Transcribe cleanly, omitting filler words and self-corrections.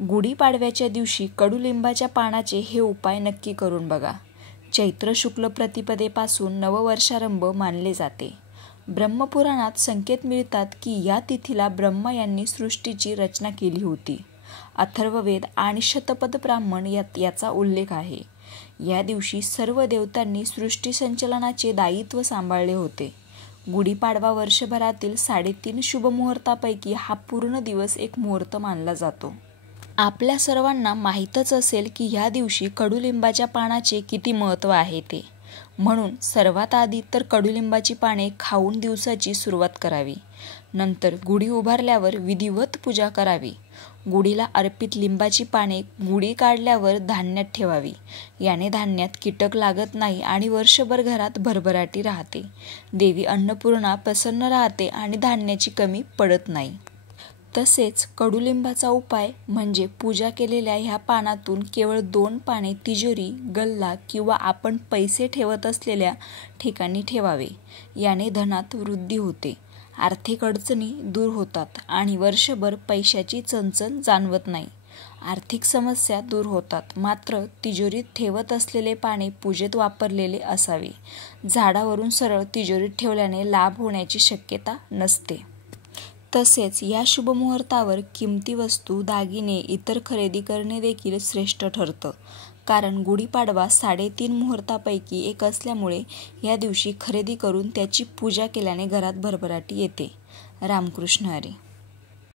गुढीपाडव्याच्या दिवशी कडुलिंबाच्या पानाचे हे उपाय नक्की करून बघा. चैत्र शुक्ल प्रतिपदेपासून नववर्षारंभ मानले जाते. ब्रह्मपुराणात संकेत मिळतात की या तिथीला ब्रह्मा यांनी सृष्टीची रचना केली होती. अथर्ववेद आणि शतपथ ब्राह्मण याचा उल्लेख आहे. या दिवशी सर्व देवतांनी सृष्टी संचलनाचे दायित्व सांभाळले होते. गुढीपाडवा वर्षभरातील 3.5 शुभमुहूर्तापैकी हा पूर्ण दिवस एक मुहूर्त मानला जातो. आपल्या सर्वांना माहीतच असेल की ह्या दिवशी कडुलिंबाच्या पानाचे किती महत्त्व आहे ते. म्हणून सर्वात आधी तर कडुलिंबाची पाने खाऊन दिवसाची सुरुवात करावी. नंतर गुढी उभारल्यावर विधिवत पूजा करावी. गुढीला अर्पित लिंबाची पाने गुढी काढल्यावर धान्यात ठेवावी. याने धान्यात कीटक लागत नाही आणि वर्षभर घरात भरभराटी राहते. देवी अन्नपूर्णा प्रसन्न राहते आणि धान्याची कमी पडत नाही. तसेच कडुलिंबाचा उपाय म्हणजे पूजा केलेल्या ह्या पानातून केवळ 2 पाने तिजोरी, गल्ला किंवा आपण पैसे ठेवत असलेल्या ठिकाणी ठेवावे. याने धनात वृद्धी होते, आर्थिक अडचणी दूर होतात आणि वर्षभर पैशाची चणचण जाणवत नाही. आर्थिक समस्या दूर होतात. मात्र तिजोरीत ठेवत असलेले पाने पूजेत वापरलेले असावे. झाडावरून सरळ तिजोरीत ठेवल्याने लाभ होण्याची शक्यता नसते. तसेच या शुभमुहूर्तावर किमती वस्तू, दागिने इतर खरेदी करणे देखील श्रेष्ठ ठरतं. कारण गुढीपाडवा 3.5 मुहूर्तापैकी एक असल्यामुळे या दिवशी खरेदी करून त्याची पूजा केल्याने घरात भरभराटी येते. रामकृष्ण हरी.